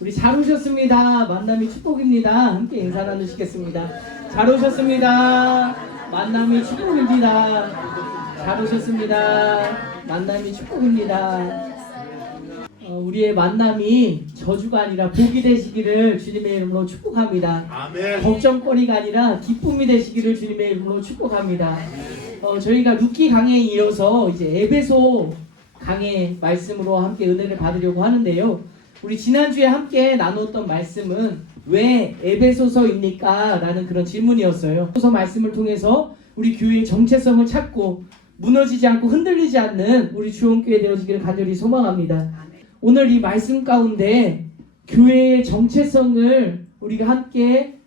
우리 잘 오셨습니다. 만남이 축복입니다. 함께 인사 나누시겠습니다. 잘 오셨습니다. 만남이 축복입니다. 잘 오셨습니다. 만남이 축복입니다. 우리의 만남이 저주가 아니라 복이 되시기를 주님의 이름으로 축복합니다. 아멘. 걱정거리가 아니라 기쁨이 되시기를 주님의 이름으로 축복합니다. 저희가 룻기 강해에 이어서 이제 에베소 강해 말씀으로 함께 은혜를 받으려고 하는데요. 우리 지난주에 함께 나누었던 말씀은 왜 에베소서입니까? 라는 그런 질문이었어요. 에베소서 말씀을 통해서 우리 교회의 정체성을 찾고 무너지지 않고 흔들리지 않는 우리 주원교회 되어지기를 간절히 소망합니다. 오늘 이 말씀 가운데 교회의 정체성을 우리가 함께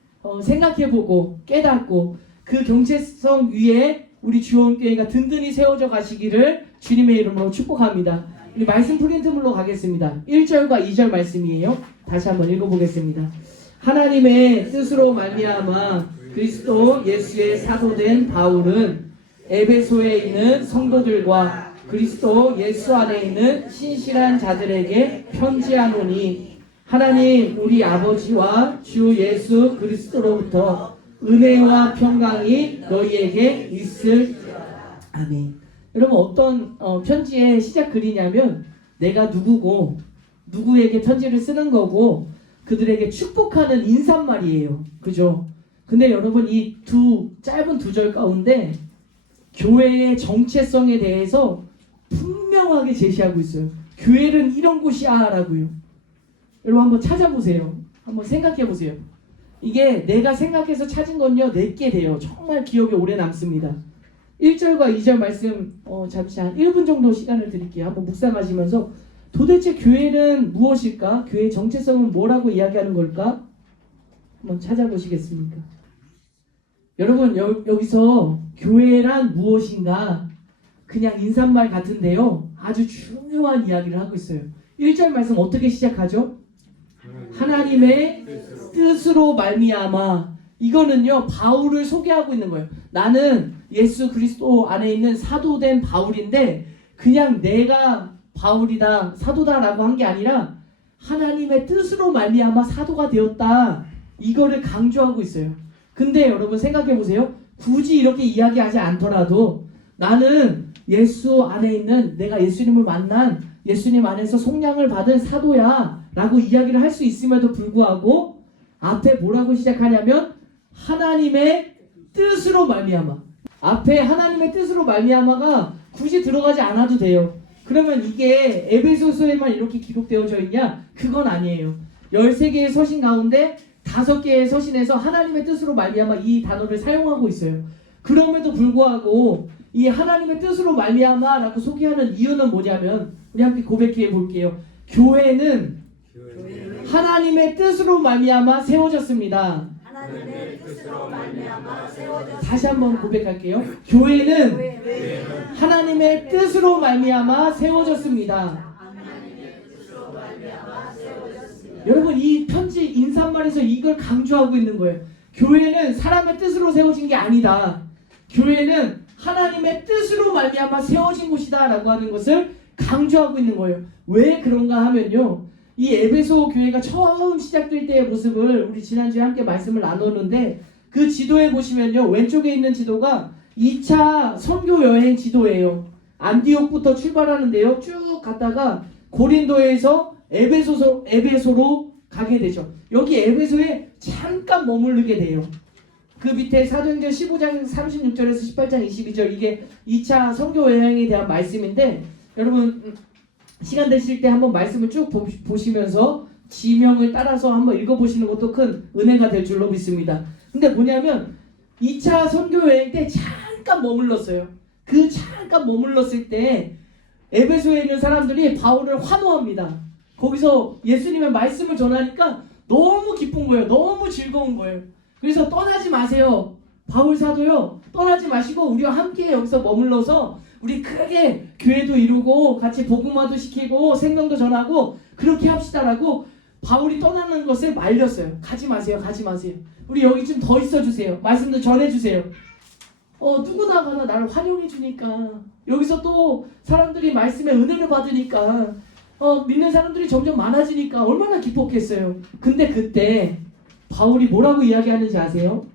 생각해보고 깨닫고 그 정체성 위에 우리 주원교회가 든든히 세워져 가시기를 주님의 이름으로 축복합니다. 우리 말씀 프린트물로 가겠습니다. 1절과 2절 말씀이에요. 다시 한번 읽어보겠습니다. 하나님의 뜻으로 말미암아 그리스도 예수의 사도된 바울은 에베소에 있는 성도들과 그리스도 예수 안에 있는 신실한 자들에게 편지하노니 하나님 우리 아버지와 주 예수 그리스도로부터 은혜와 평강이 너희에게 있을지어다. 아멘. 여러분 어떤 편지의 시작 글이냐면 내가 누구고 누구에게 편지를 쓰는 거고 그들에게 축복하는 인사말이에요. 그죠? 근데 여러분 이 짧은 두 절 가운데 교회의 정체성에 대해서 분명하게 제시하고 있어요. 교회는 이런 곳이야 라고요. 여러분 한번 찾아보세요. 한번 생각해보세요. 이게 내가 생각해서 찾은 건요 내게 돼요. 정말 기억에 오래 남습니다. 1절과 2절 말씀 잠시 한 1분 정도 시간을 드릴게요. 한번 묵상하시면서 도대체 교회는 무엇일까? 교회의 정체성은 뭐라고 이야기하는 걸까? 한번 찾아보시겠습니까? 여러분 여기서 교회란 무엇인가? 그냥 인사말 같은데요. 아주 중요한 이야기를 하고 있어요. 1절 말씀 어떻게 시작하죠? 하나님의 뜻으로 말미암아. 이거는요 바울을 소개하고 있는 거예요. 나는 예수 그리스도 안에 있는 사도된 바울인데 그냥 내가 바울이다 사도다라고 한 게 아니라 하나님의 뜻으로 말미암아 사도가 되었다. 이거를 강조하고 있어요. 근데 여러분 생각해 보세요. 굳이 이렇게 이야기하지 않더라도 나는 예수 안에 있는 내가 예수님을 만난 예수님 안에서 속량을 받은 사도야 라고 이야기를 할 수 있음에도 불구하고 앞에 뭐라고 시작하냐면 하나님의 뜻으로 말미암아. 앞에 하나님의 뜻으로 말미암아가 굳이 들어가지 않아도 돼요. 그러면 이게 에베소서에만 이렇게 기록되어져 있냐? 그건 아니에요. 13개의 서신 가운데 5개의 서신에서 하나님의 뜻으로 말미암아 이 단어를 사용하고 있어요. 그럼에도 불구하고 이 하나님의 뜻으로 말미암아 라고 소개하는 이유는 뭐냐면 우리 함께 고백해 볼게요. 교회는 하나님의 뜻으로 말미암아 세워졌습니다. 다시 한번 고백할게요. 교회는 하나님의 뜻으로 말미암아 세워졌습니다. 여러분 이 편지 인사말에서 이걸 강조하고 있는 거예요. 교회는 사람의 뜻으로 세워진 게 아니다. 교회는 하나님의 뜻으로 말미암아 세워진 곳이다 라고 하는 것을 강조하고 있는 거예요. 왜 그런가 하면요. 이 에베소 교회가 처음 시작될 때의 모습을 우리 지난주에 함께 말씀을 나눴는데 그 지도에 보시면요. 왼쪽에 있는 지도가 2차 선교 여행 지도예요. 안디옥부터 출발하는데요. 쭉 갔다가 고린도에서 에베소로 가게 되죠. 여기 에베소에 잠깐 머무르게 돼요. 그 밑에 사도행전 15장 36절에서 18장 22절 이게 2차 선교 여행에 대한 말씀인데 여러분 시간 되실 때 한번 말씀을 쭉 보시면서 지명을 따라서 한번 읽어보시는 것도 큰 은혜가 될 줄로 믿습니다. 근데 뭐냐면 2차 선교 여행 때 잠깐 머물렀어요. 그 잠깐 머물렀을 때 에베소에 있는 사람들이 바울을 환호합니다. 거기서 예수님의 말씀을 전하니까 너무 기쁜 거예요. 너무 즐거운 거예요. 그래서 떠나지 마세요. 바울 사도요. 떠나지 마시고 우리와 함께 여기서 머물러서 우리 크게 교회도 이루고 같이 복음화도 시키고 생명도 전하고 그렇게 합시다라고 바울이 떠나는 것을 말렸어요. 가지 마세요. 가지 마세요. 우리 여기 좀 더 있어주세요. 말씀도 전해주세요. 누구나 가나 나를 환영해 주니까 여기서 또 사람들이 말씀에 은혜를 받으니까 믿는 사람들이 점점 많아지니까 얼마나 기뻤겠어요. 근데 그때 바울이 뭐라고 이야기하는지 아세요?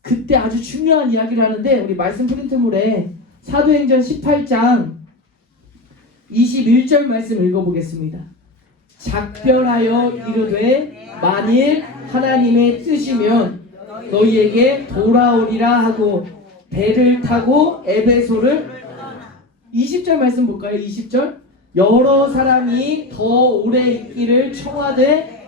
그때 아주 중요한 이야기를 하는데 우리 말씀 프린트물에 사도행전 18장 21절 말씀 읽어보겠습니다. 작별하여 이르되 만일 하나님의 뜻이면 너희에게 돌아오리라 하고 배를 타고 에베소를 20절 말씀 볼까요? 20절 여러 사람이 더 오래 있기를 청하되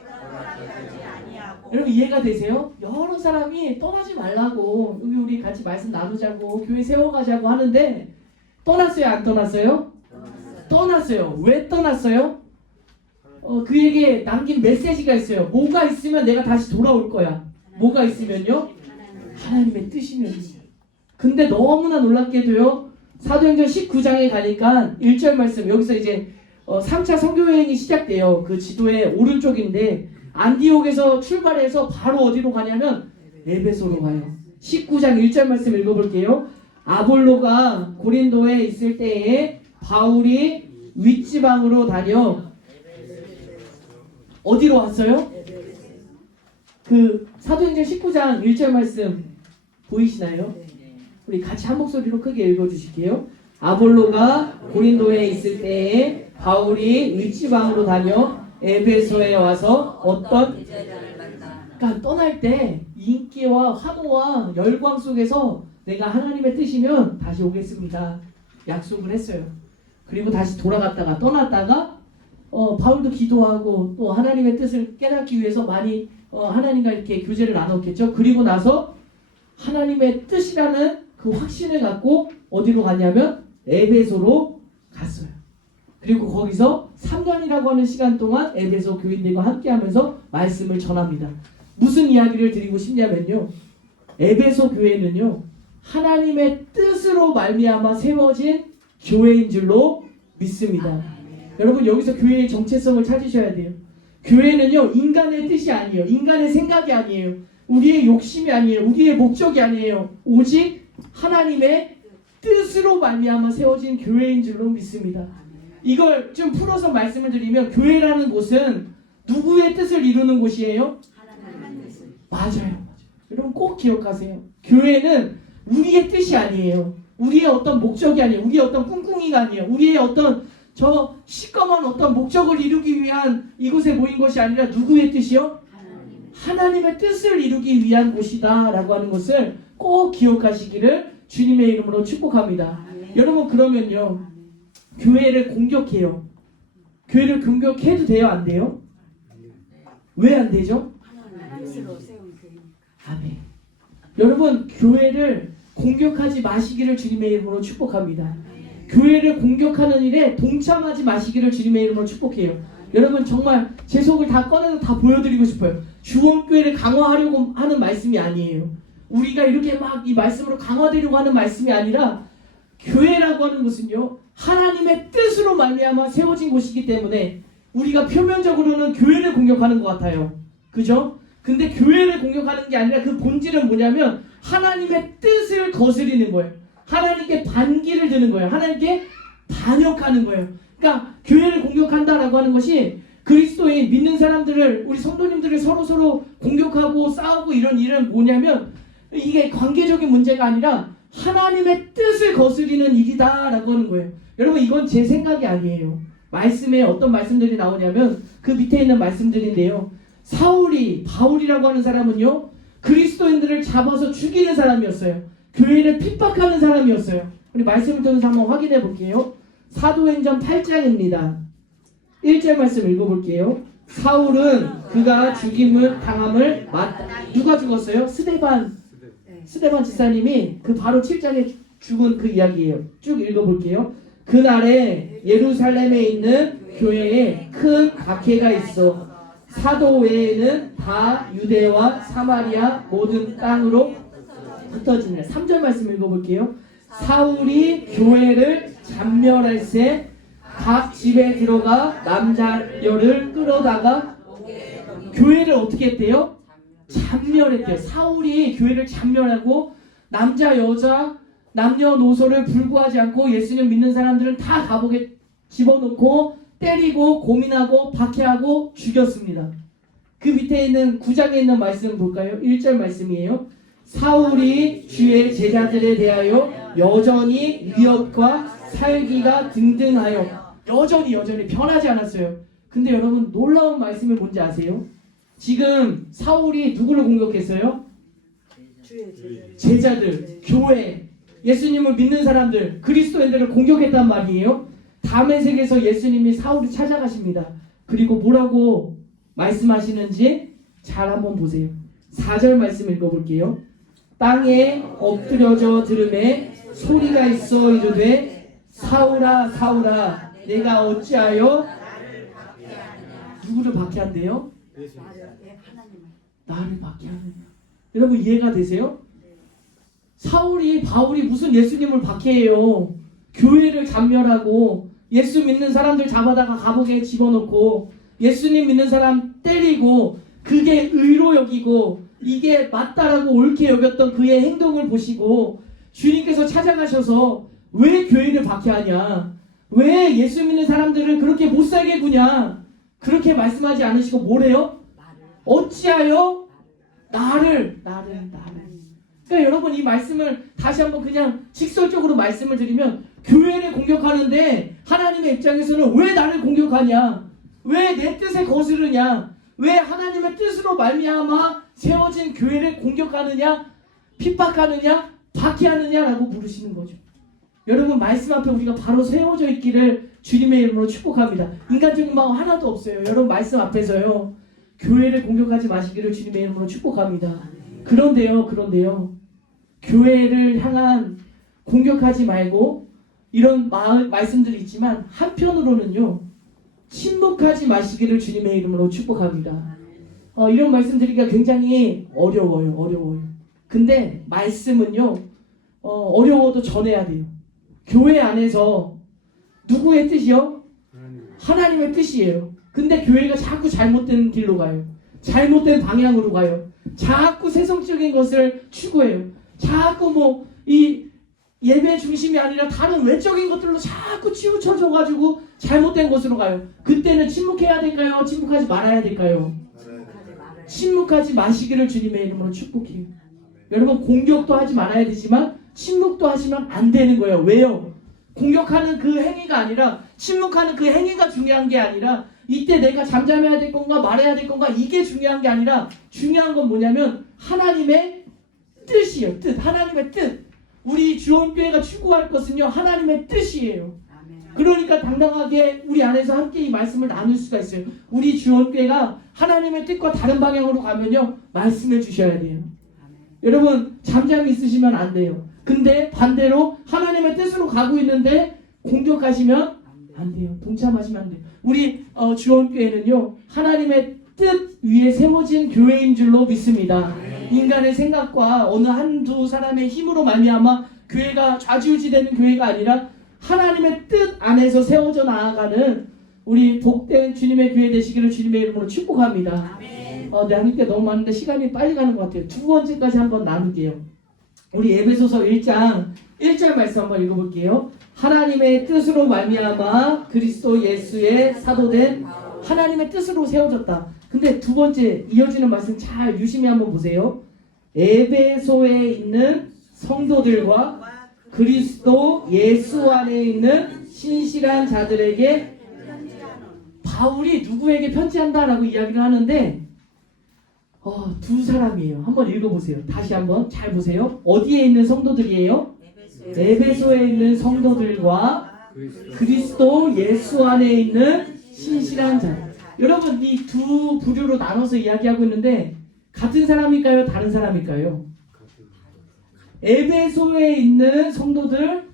여러분 이해가 되세요? 여러 사람이 떠나지 말라고 여기 우리 같이 말씀 나누자고 교회 세워가자고 하는데 떠났어요? 안 떠났어요? 떠났어요. 왜 떠났어요? 그에게 남긴 메시지가 있어요. 뭐가 있으면 내가 다시 돌아올 거야. 뭐가 있으면요? 하나님의 뜻이면. 근데 너무나 놀랍게도요. 사도행전 19장에 가니까 1절 말씀 여기서 이제 3차 선교여행이 시작돼요. 그 지도의 오른쪽인데 안디옥에서 출발해서 바로 어디로 가냐면 에베소로 가요. 19장 1절 말씀 읽어볼게요. 아볼로가 고린도에 있을 때에 바울이 윗지방으로 다녀 어디로 왔어요? 그 사도행전 19장 1절 말씀 보이시나요? 우리 같이 한 목소리로 크게 읽어주실게요. 아볼로가 고린도에 있을 때에 바울이 윗지방으로 다녀 에베소에 와서 어떤 그러니까 떠날 때 인기와 화도와 열광 속에서 내가 하나님의 뜻이면 다시 오겠습니다. 약속을 했어요. 그리고 다시 돌아갔다가 떠났다가 바울도 기도하고 또 하나님의 뜻을 깨닫기 위해서 많이 하나님과 이렇게 교제를 나눴겠죠. 그리고 나서 하나님의 뜻이라는 그 확신을 갖고 어디로 갔냐면 에베소로 갔어요. 그리고 거기서 3년이라고 하는 시간 동안 에베소 교인들과 함께하면서 말씀을 전합니다. 무슨 이야기를 드리고 싶냐면요. 에베소 교회는요. 하나님의 뜻으로 말미암아 세워진 교회인 줄로 믿습니다. 여러분 여기서 교회의 정체성을 찾으셔야 돼요. 교회는요. 인간의 뜻이 아니에요. 인간의 생각이 아니에요. 우리의 욕심이 아니에요. 우리의 목적이 아니에요. 오직 하나님의 뜻으로 말미암아 세워진 교회인 줄로 믿습니다. 이걸 좀 풀어서 말씀을 드리면 교회라는 곳은 누구의 뜻을 이루는 곳이에요? 맞아요. 여러분 꼭 기억하세요. 교회는 우리의 뜻이 아니에요. 우리의 어떤 목적이 아니에요. 우리의 어떤 꿍꿍이가 아니에요. 우리의 어떤 저 시꺼먼 어떤 목적을 이루기 위한 이곳에 모인 것이 아니라 누구의 뜻이요? 하나님의 뜻을 이루기 위한 곳이다 라고 하는 것을 꼭 기억하시기를 주님의 이름으로 축복합니다. 여러분 그러면요. 교회를 공격해요. 교회를 공격해도 돼요? 안 돼요? 왜 안 되죠? 아멘. 여러분 교회를 공격하지 마시기를 주님의 이름으로 축복합니다. 교회를 공격하는 일에 동참하지 마시기를 주님의 이름으로 축복해요. 여러분 정말 제 속을 다 꺼내서 다 보여드리고 싶어요. 주원교회를 강화하려고 하는 말씀이 아니에요. 우리가 이렇게 막 이 말씀으로 강화되려고 하는 말씀이 아니라 교회라고 하는 것은요. 하나님의 뜻으로 말미암아 세워진 곳이기 때문에 우리가 표면적으로는 교회를 공격하는 것 같아요. 그죠? 근데 교회를 공격하는 게 아니라 그 본질은 뭐냐면 하나님의 뜻을 거스리는 거예요. 하나님께 반기를 드는 거예요. 하나님께 반역하는 거예요. 그러니까 교회를 공격한다라고 하는 것이 그리스도인 믿는 사람들을 우리 성도님들을 서로 공격하고 싸우고 이런 일은 뭐냐면 이게 관계적인 문제가 아니라 하나님의 뜻을 거스리는 일이다라고 하는 거예요. 여러분 이건 제 생각이 아니에요. 말씀에 어떤 말씀들이 나오냐면 그 밑에 있는 말씀들인데요. 사울이 바울이라고 하는 사람은요. 그리스도인들을 잡아서 죽이는 사람이었어요. 교회를 핍박하는 사람이었어요. 우리 말씀을 통해서 한번 확인해 볼게요. 사도행전 8장입니다. 1절 말씀 읽어볼게요. 사울은 그가 죽임을 당함을 누가 죽었어요? 스데반 지사님이 그 바로 7장에 죽은 그 이야기예요. 쭉 읽어볼게요. 그날에 예루살렘에 있는 교회에 큰 박해가 있어 사도 외에는 다 유대와 사마리아 모든 땅으로 흩어지네. 3절 말씀 읽어볼게요. 사울이 교회를 잔멸할새 각 집에 들어가 남자녀를 끌어다가 교회를 어떻게 했대요? 잔멸했대요. 사울이 교회를 잔멸하고 남자 여자 남녀노소를 불구하지 않고 예수님 믿는 사람들은 다 감옥에 집어넣고 때리고 고민하고 박해하고 죽였습니다. 그 밑에 있는 9장에 있는 말씀 볼까요? 1절 말씀이에요. 사울이 주의 제자들에 대하여 여전히 위협과 살기가 등등하여 여전히 변하지 않았어요. 근데 여러분 놀라운 말씀이 뭔지 아세요? 지금 사울이 누구를 공격했어요? 제자들, 교회, 예수님을 믿는 사람들, 그리스도인들을 공격했단 말이에요. 담에색에서 예수님이 사울을 찾아가십니다. 그리고 뭐라고 말씀하시는지 잘 한번 보세요. 4절 말씀 읽어볼게요. 땅에 엎드려져 들음에 소리가 있어 이르되 사울아 사울아 내가 어찌하여 누구를 박해한대요? 나를 박해하느냐. 여러분 이해가 되세요? 사울이 바울이 무슨 예수님을 박해해요. 교회를 잔멸하고 예수 믿는 사람들 잡아다가 감옥에 집어넣고 예수님 믿는 사람 때리고 그게 의로 여기고 이게 맞다라고 옳게 여겼던 그의 행동을 보시고 주님께서 찾아가셔서 왜 교회를 박해하냐, 왜 예수 믿는 사람들을 그렇게 못살게 구냐, 그렇게 말씀하지 않으시고 뭐래요? 어찌하여 나를. 그러니까 여러분 이 말씀을 다시 한번 그냥 직설적으로 말씀을 드리면 교회를 공격하는데 하나님의 입장에서는 왜 나를 공격하냐, 왜 내 뜻에 거스르냐, 왜 하나님의 뜻으로 말미암아 세워진 교회를 공격하느냐, 핍박하느냐, 박해하느냐라고 물으시는 거죠. 여러분 말씀 앞에 우리가 바로 세워져 있기를 주님의 이름으로 축복합니다. 인간적인 마음 하나도 없어요. 여러분 말씀 앞에서요 교회를 공격하지 마시기를 주님의 이름으로 축복합니다. 그런데요 교회를 향한 공격하지 말고 이런 말씀들이 있지만 한편으로는요 침묵하지 마시기를 주님의 이름으로 축복합니다. 이런 말씀드리기가 굉장히 어려워요. 근데 말씀은요 어려워도 전해야 돼요. 교회 안에서 누구의 뜻이요? 하나님의 뜻이에요. 근데 교회가 자꾸 잘못된 길로 가요. 잘못된 방향으로 가요. 자꾸 세상적인 것을 추구해요. 자꾸 이 예배 중심이 아니라 다른 외적인 것들로 자꾸 치우쳐져가지고 잘못된 곳으로 가요. 그때는 침묵해야 될까요? 침묵하지 말아야 될까요? 침묵하지 마시기를 주님의 이름으로 축복해요. 여러분 공격도 하지 말아야 되지만 침묵도 하시면 안 되는 거예요. 왜요? 공격하는 그 행위가 아니라 침묵하는 그 행위가 중요한 게 아니라 이때 내가 잠잠해야 될 건가 말해야 될 건가 이게 중요한 게 아니라 중요한 건 뭐냐면 하나님의 뜻이에요. 하나님의 뜻. 우리 주원교회가 추구할 것은요 하나님의 뜻이에요. 그러니까 당당하게 우리 안에서 함께 이 말씀을 나눌 수가 있어요. 우리 주원교회가 하나님의 뜻과 다른 방향으로 가면요 말씀해 주셔야 돼요. 여러분 잠잠히 있으시면 안 돼요. 근데 반대로 하나님의 뜻으로 가고 있는데 공격하시면 안 돼요. 동참하시면 안 돼요. 우리 주원교회는요 하나님의 뜻 위에 세워진 교회인 줄로 믿습니다. 인간의 생각과 어느 한두 사람의 힘으로 말미암아 교회가 좌지우지되는 교회가 아니라 하나님의 뜻 안에서 세워져 나아가는 우리 복된 주님의 교회 되시기를 주님의 이름으로 축복합니다. 나눌 게 너무 많은데 시간이 빨리 가는 것 같아요. 두 번째까지 한번 나눌게요. 우리 에베소서 1장 1절 말씀 한번 읽어볼게요. 하나님의 뜻으로 말미암아 그리스도 예수의 사도된 하나님의 뜻으로 세워졌다. 근데 두 번째 이어지는 말씀 잘 유심히 한번 보세요. 에베소에 있는 성도들과 그리스도 예수 안에 있는 신실한 자들에게 바울이 누구에게 편지한다라고 이야기를 하는데 두 사람이에요. 한번 읽어보세요. 다시 한번 잘 보세요. 어디에 있는 성도들이에요? 에베소에 있는 성도들과 그리스도 예수 안에 있는 신실한 자. 여러분 이 두 부류로 나눠서 이야기하고 있는데 같은 사람일까요? 다른 사람일까요? 에베소에 있는 성도들,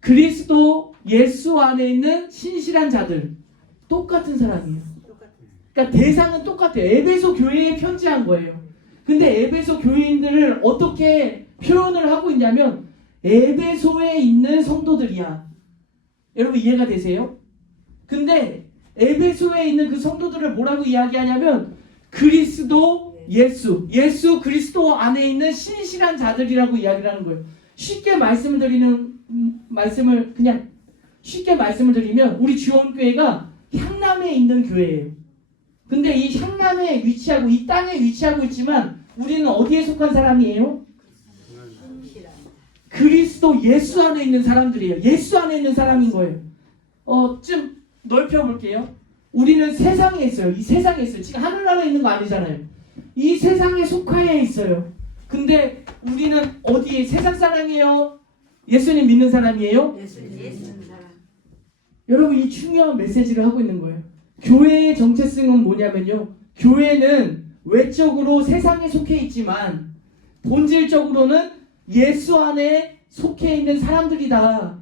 그리스도 예수 안에 있는 신실한 자들 똑같은 사람이에요. 그러니까 대상은 똑같아요. 에베소 교회에 편지한 거예요. 근데 에베소 교인들을 어떻게 표현을 하고 있냐면 에베소에 있는 성도들이야. 여러분 이해가 되세요? 근데 에베소에 있는 그 성도들을 뭐라고 이야기하냐면 그리스도 예수 그리스도 안에 있는 신실한 자들이라고 이야기를 하는 거예요. 쉽게 말씀을 드리면 우리 지원교회가 향남에 있는 교회예요. 근데 이 향남에 위치하고 이 땅에 위치하고 있지만 우리는 어디에 속한 사람이에요? 그리스도 예수 안에 있는 사람들이에요. 예수 안에 있는 사람인 거예요. 좀 넓혀볼게요. 우리는 세상에 있어요. 이 세상에 있어요. 지금 하늘나라에 있는 거 아니잖아요. 이 세상에 속하여 있어요. 근데 우리는 어디에? 세상 사람이에요? 예수님 믿는 사람이에요? 예수님 믿는 사람. 여러분 이 중요한 메시지를 하고 있는 거예요. 교회의 정체성은 뭐냐면요. 교회는 외적으로 세상에 속해 있지만 본질적으로는 예수 안에 속해 있는 사람들이다.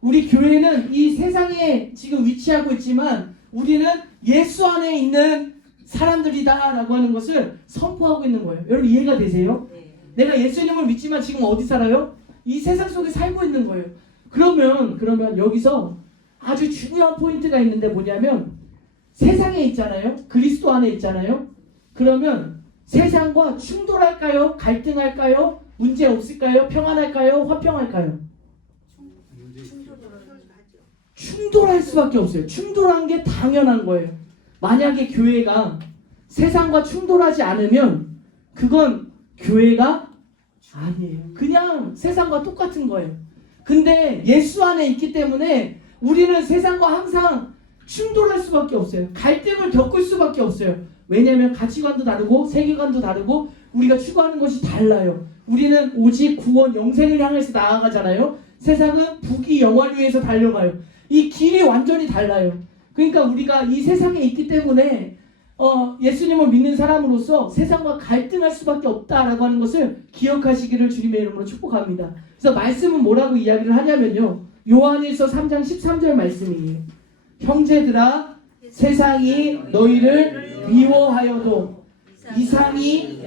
우리 교회는 이 세상에 지금 위치하고 있지만 우리는 예수 안에 있는 사람들이다 라고 하는 것을 선포하고 있는 거예요. 여러분 이해가 되세요? 네. 내가 예수님을 믿지만 지금 어디 살아요? 이 세상 속에 살고 있는 거예요. 그러면 여기서 아주 중요한 포인트가 있는데 뭐냐면 세상에 있잖아요. 그리스도 안에 있잖아요. 그러면 세상과 충돌할까요? 갈등할까요? 문제 없을까요? 평안할까요? 화평할까요? 충돌할 수밖에 없어요. 충돌한 게 당연한 거예요. 만약에 교회가 세상과 충돌하지 않으면 그건 교회가 아니에요. 그냥 세상과 똑같은 거예요. 근데 예수 안에 있기 때문에 우리는 세상과 항상 충돌할 수밖에 없어요. 갈등을 겪을 수밖에 없어요. 왜냐하면 가치관도 다르고 세계관도 다르고 우리가 추구하는 것이 달라요. 우리는 오직 구원 영생을 향해서 나아가잖아요. 세상은 부귀 영화를 위해서 달려가요. 이 길이 완전히 달라요. 그러니까 우리가 이 세상에 있기 때문에 예수님을 믿는 사람으로서 세상과 갈등할 수밖에 없다라고 하는 것을 기억하시기를 주님의 이름으로 축복합니다. 그래서 말씀은 뭐라고 이야기를 하냐면요. 요한일서 3장 13절 말씀이에요. 형제들아 세상이 너희를 미워하여도 이상히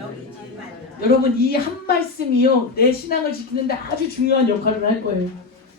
여러분 이 한 말씀이요 내 신앙을 지키는데 아주 중요한 역할을 할 거예요.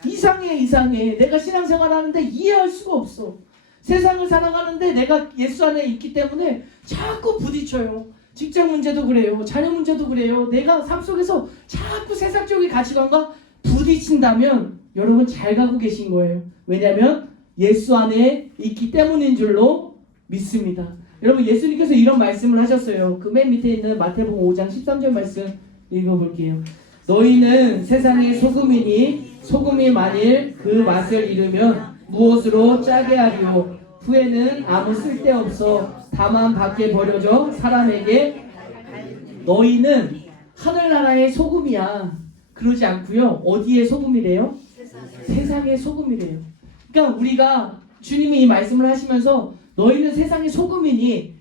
이상해. 내가 신앙생활 하는데 이해할 수가 없어. 세상을 살아가는데 내가 예수 안에 있기 때문에 자꾸 부딪혀요. 직장 문제도 그래요. 자녀 문제도 그래요. 내가 삶 속에서 자꾸 세상적인 가치관과 부딪힌다면 여러분 잘 가고 계신 거예요. 왜냐하면 예수 안에 있기 때문인 줄로 믿습니다. 여러분 예수님께서 이런 말씀을 하셨어요. 그 맨 밑에 있는 마태복음 5장 13절 말씀 읽어볼게요. 너희는 세상의 소금이니 소금이 만일 그 맛을 잃으면 무엇으로 짜게 하리요? 후에는 아무 쓸데없어 다만 밖에 버려져 사람에게 너희는 하늘나라의 소금이야. 그러지 않고요. 어디의 소금이래요? 세상의 소금이래요. 그러니까 우리가 주님이 이 말씀을 하시면서 너희는 세상의 소금이니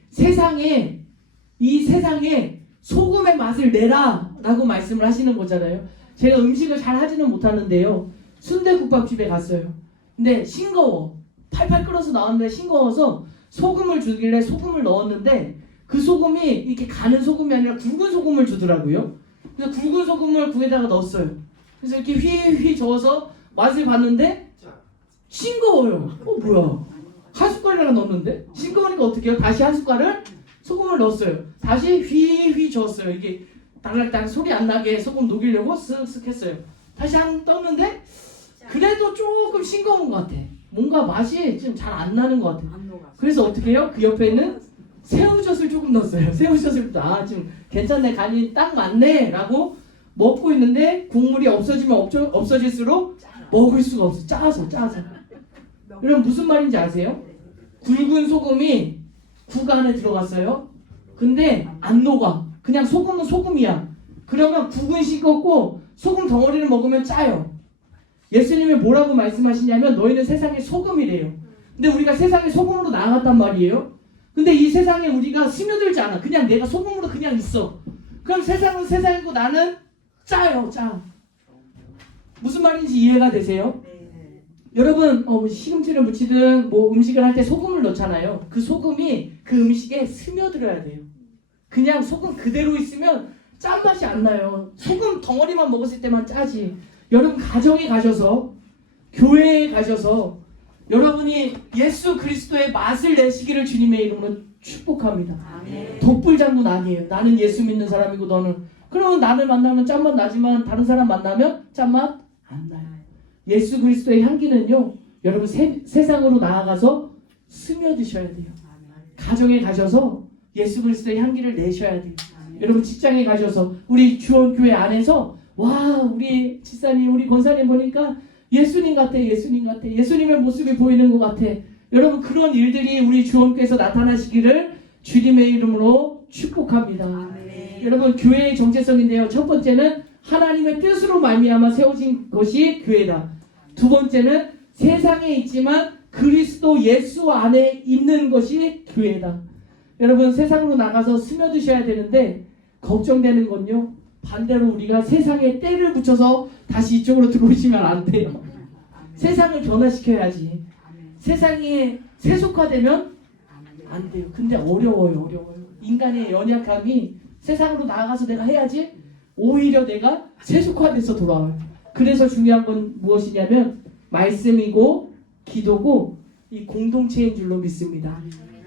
이 세상에 소금의 맛을 내라 라고 말씀을 하시는 거잖아요. 제가 음식을 잘 하지는 못하는데요. 순대국밥집에 갔어요. 근데 싱거워. 팔팔 끓어서 나왔는데 싱거워서 소금을 주길래 소금을 넣었는데 그 소금이 이렇게 가는 소금이 아니라 굵은 소금을 주더라고요. 그래서 굵은 소금을 국에다가 넣었어요. 그래서 이렇게 휘휘 저어서 맛을 봤는데 싱거워요. 뭐야? 한 숟갈이나 넣었는데 싱거우니까 어떻게 해요? 다시 한 숟갈을 소금을 넣었어요. 다시 휘휘 저었어요. 이게 딸랑딸랑 소리 안 나게 소금 녹이려고 쓱쓱 했어요. 다시 한 떴는데 그래도 조금 싱거운 것 같아. 뭔가 맛이 좀 잘 안 나는 것 같아. 그래서 어떻게 해요? 그 옆에 있는 새우젓을 조금 넣었어요. 새우젓을 좀 괜찮네, 간이 딱 맞네 라고 먹고 있는데 국물이 없어지면 없어질수록 먹을 수가 없어. 짜서 여러분 무슨 말인지 아세요? 굵은 소금이 국 안에 들어갔어요. 근데 안 녹아. 그냥 소금은 소금이야. 그러면 국은 싱겁고 소금 덩어리를 먹으면 짜요. 예수님이 뭐라고 말씀하시냐면 너희는 세상의 소금이래요. 근데 우리가 세상의 소금으로 나아갔단 말이에요. 근데 이 세상에 우리가 스며들지 않아. 그냥 내가 소금으로 그냥 있어. 그럼 세상은 세상이고 나는 짜요. 무슨 말인지 이해가 되세요? 여러분 시금치를 무치든 음식을 할 때 소금을 넣잖아요. 그 소금이 그 음식에 스며들어야 돼요. 그냥 소금 그대로 있으면 짠맛이 안 나요. 소금 덩어리만 먹었을 때만 짜지. 여러분 가정에 가셔서 교회에 가셔서 여러분이 예수 그리스도의 맛을 내시기를 주님의 이름으로 축복합니다. 아멘. 독불장군 아니에요. 나는 예수 믿는 사람이고 너는. 그러면 나를 만나면 짠맛 나지만 다른 사람 만나면 짠맛 안 나요. 예수 그리스도의 향기는요. 여러분 세상으로 나아가서 스며드셔야 돼요. 가정에 가셔서 예수 그리스도의 향기를 내셔야 돼요. 여러분 직장에 가셔서 우리 주원교회 안에서 와 우리 집사님 우리 권사님 보니까 예수님 같아 예수님 같아 예수님의 모습이 보이는 것 같아. 여러분 그런 일들이 우리 주원교회에서 나타나시기를 주님의 이름으로 축복합니다. 여러분 교회의 정체성인데요. 첫 번째는 하나님의 뜻으로 말미암아 세워진 것이 교회다. 두 번째는 세상에 있지만 그리스도 예수 안에 있는 것이 교회다. 여러분 세상으로 나가서 스며드셔야 되는데 걱정되는 건요. 반대로 우리가 세상에 때를 붙여서 다시 이쪽으로 들어오시면 안 돼요. 세상을 변화시켜야지. 세상에 세속화되면 안 돼요. 근데 어려워요. 인간의 연약함이 세상으로 나가서 내가 해야지 오히려 내가 세속화돼서 돌아와요. 그래서 중요한 건 무엇이냐면 말씀이고 기도고 이 공동체인 줄로 믿습니다.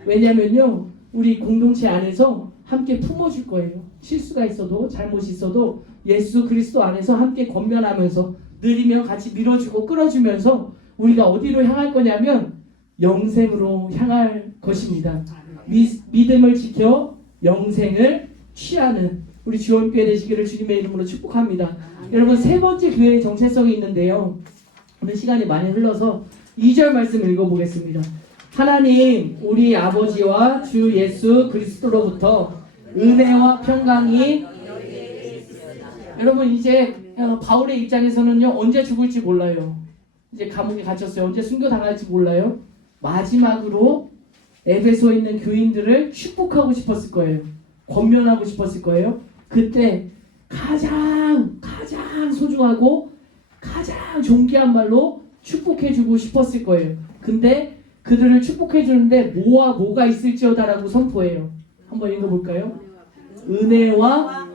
왜냐면요 우리 공동체 안에서 함께 품어줄 거예요. 실수가 있어도 잘못이 있어도 예수 그리스도 안에서 함께 권면하면서 느리며 같이 밀어주고 끌어주면서 우리가 어디로 향할 거냐면 영생으로 향할 것입니다. 믿음을 지켜 영생을 취하는 우리 주원교회 되시기를 주님의 이름으로 축복합니다. 여러분 세 번째 교회의 정체성이 있는데요. 오늘 시간이 많이 흘러서 2절 말씀 읽어보겠습니다. 하나님 우리 아버지와 주 예수 그리스도로부터 은혜와 평강이 여러분 이제 바울의 입장에서는요 언제 죽을지 몰라요. 이제 감옥에 갇혔어요. 언제 순교당할지 몰라요. 마지막으로 에베소에 있는 교인들을 축복하고 싶었을 거예요. 권면하고 싶었을 거예요. 그때 가장 소중하고 가장 존귀한 말로 축복해주고 싶었을 거예요. 근데 그들을 축복해주는데 뭐와 뭐가 있을지어다라고 선포해요. 한번 읽어볼까요? 은혜와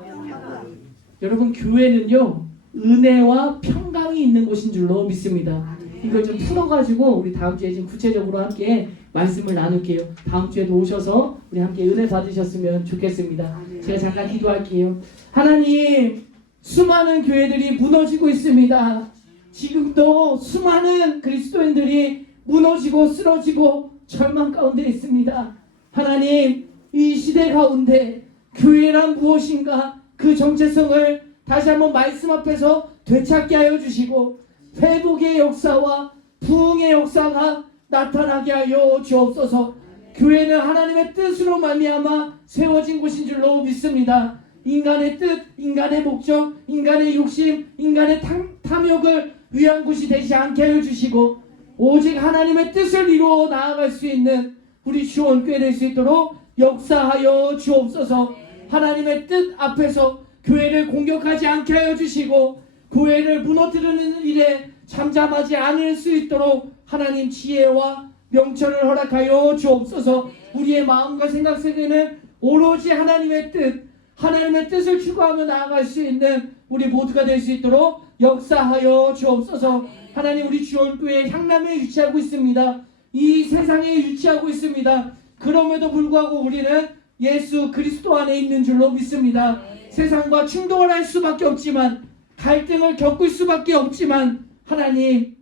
여러분 교회는요 은혜와 평강이 있는 곳인 줄로 믿습니다. 이걸 좀 풀어가지고 우리 다음 주에 좀 구체적으로 함께 말씀을 나눌게요. 다음 주에도 오셔서 우리 함께 은혜 받으셨으면 좋겠습니다. 제가 잠깐 기도할게요. 하나님 수많은 교회들이 무너지고 있습니다. 지금도 수많은 그리스도인들이 무너지고 쓰러지고 절망 가운데 있습니다. 하나님 이 시대 가운데 교회란 무엇인가 그 정체성을 다시 한번 말씀 앞에서 되찾게 하여 주시고 회복의 역사와 부흥의 역사가 나타나게 하여 주옵소서. 교회는 하나님의 뜻으로 말미암아 세워진 곳인 줄로 믿습니다. 인간의 뜻, 인간의 목적, 인간의 욕심, 인간의 탐욕을 위한 곳이 되지 않게 하여 주시고 오직 하나님의 뜻을 이루어 나아갈 수 있는 우리 주원교회 될 수 있도록 역사하여 주옵소서. 하나님의 뜻 앞에서 교회를 공격하지 않게 하여 주시고 교회를 무너뜨리는 일에 잠잠하지 않을 수 있도록 하나님 지혜와 명철을 허락하여 주옵소서. 우리의 마음과 생각 세계는 오로지 하나님의 뜻을 추구하며 나아갈 수 있는 우리 모두가 될 수 있도록 역사하여 주옵소서. 하나님 우리 주원교회 향남에 위치하고 있습니다. 이 세상에 위치하고 있습니다. 그럼에도 불구하고 우리는 예수 그리스도 안에 있는 줄로 믿습니다. 세상과 충돌을 할 수밖에 없지만 갈등을 겪을 수밖에 없지만 하나님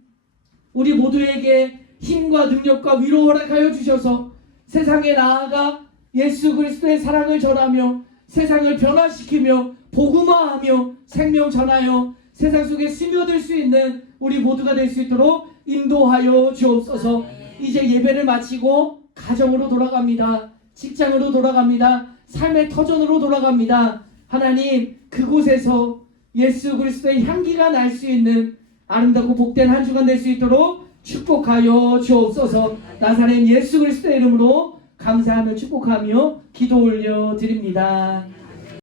우리 모두에게 힘과 능력과 위로 허락하여 주셔서 세상에 나아가 예수 그리스도의 사랑을 전하며 세상을 변화시키며 복음화하며 생명 전하여 세상 속에 스며들 수 있는 우리 모두가 될 수 있도록 인도하여 주옵소서. 이제 예배를 마치고 가정으로 돌아갑니다. 직장으로 돌아갑니다. 삶의 터전으로 돌아갑니다. 하나님 그곳에서 예수 그리스도의 향기가 날 수 있는 아름답고 복된 한 주간 될 수 있도록 축복하여 주옵소서. 나사렛 예수 그리스도의 이름으로 감사하며 축복하며 기도 올려 드립니다.